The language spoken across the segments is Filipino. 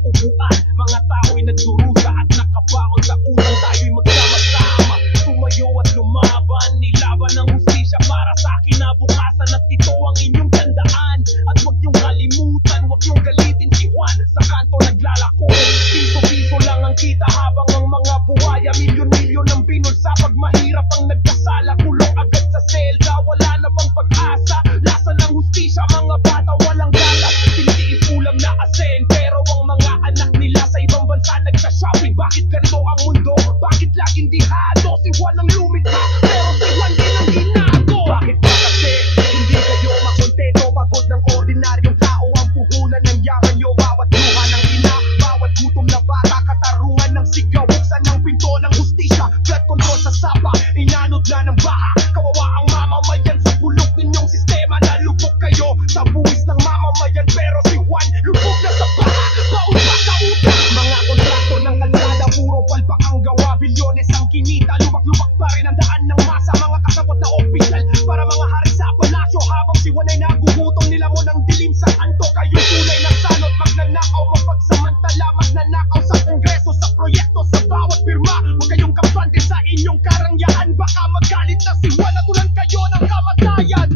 ng upuan. Mga tao'y nagdurusa at nakabaon sa utang. Tayo'y magsama-sama, tumayo at lumaban. Nilaban ng hustisya para sa kinabukasan. At ito ang inyong tandaan. At huwag niyong kalimutan, huwag niyong galitin si Juan. Sa kanto naglalako, piso-piso lang ang kita. Habang ang mga buhaya, milyon-milyon ang binulsa. Pag mahirap ang nagkasala, kulong agad sa selda. Wala na bang pag-asa? Lasa ng hustisya, mga bata walang gatas. Tinitiis ulam na asin, pero ang mga anak nila sa ibang bansa nagsha-shopping. Bakit ganito ang mundo? Bakit laging dihado? Si Juan ang lumikha, pero si Juan din ang ginago. Bakit ba kasi hindi kayo makontento? Pagod ng ordinaryong tao ang puhunan ng yaman nyo. Bawat luha ng ina, bawat gutom na bata, katarungan ng sigaw, buksan ng pinto ng hustisya. Flood control sa sapa, inanod na ng baha. Kawawa ang mamamayan sa bulok ninyong sistema. Nalubog kayo sa buwis ng mamamayan, pero si Juan lubog na sa baha. Baon pa sa utang, mga kontrakto ng kalsada, puro palpak ang gawa. Bilyones ang kinita, lubak-lubak pa rin ang daan ng masa. Mga kasabot na opisyal para mga hari sa palasyo. Habang si Juan ay nagugutong, nila mo ng dilim sa kanto. Kayo tunay ng salot, magnanakaw, mapagsamantala. Magnanakaw sa kongreso, sa proyekto, sa bawat firma. Huwag kayong kampante sa inyong karangyaan. Baka magalit na si Juan at ulan kayo ng kamatayan.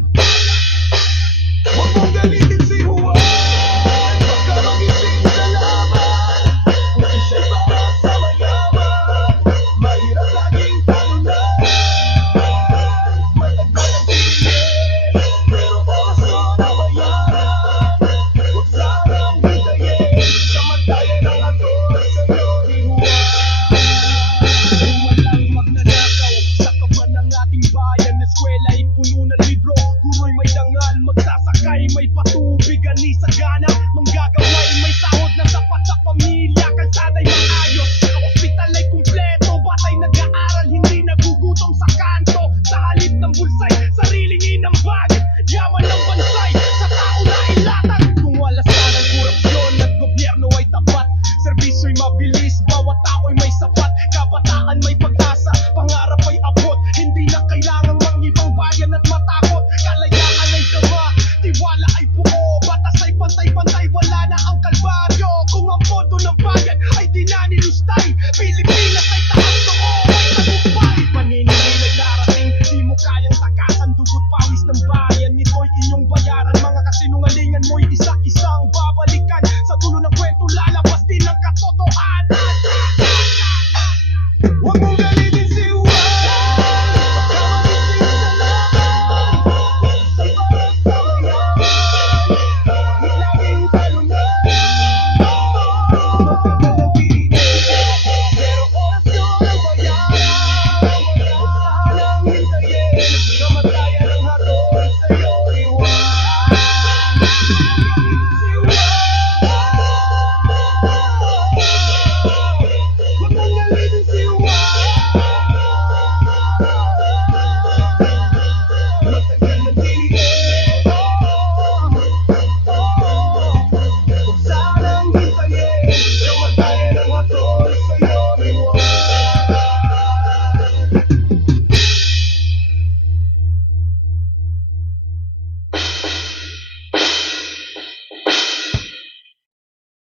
Huwag mong galitin si Juan, baka magising sa laban. Kung siya'y para sa mayaman, mahirap laging talunan. Matagal ang tingin, pero oras ko na bayaran. Huwag sanang hintayin, kamatayan ang atol sa'yo ni Juan. Walang magnanakaw sa kaban ng ating bayan. Eskwela'y puno ng libro, guro'y may dangal. Magsasakay, may patubig, ani sa gana. Manggagaway, may sahod na sapat sa pamilya. Kalsada'y maayos, ospital ay kumpleto. Batay nag-aaral, hindi nagugutom sa kanto. Sa halip ng bulsay, sariling inambag. Yaman ng bansay, sa tao na ilatag. Kung walas ka ng korupsyon at gobyerno ay tapat, servisyo'y mabilis, bawat tao'y may sapat. Kabataan may pag-asa,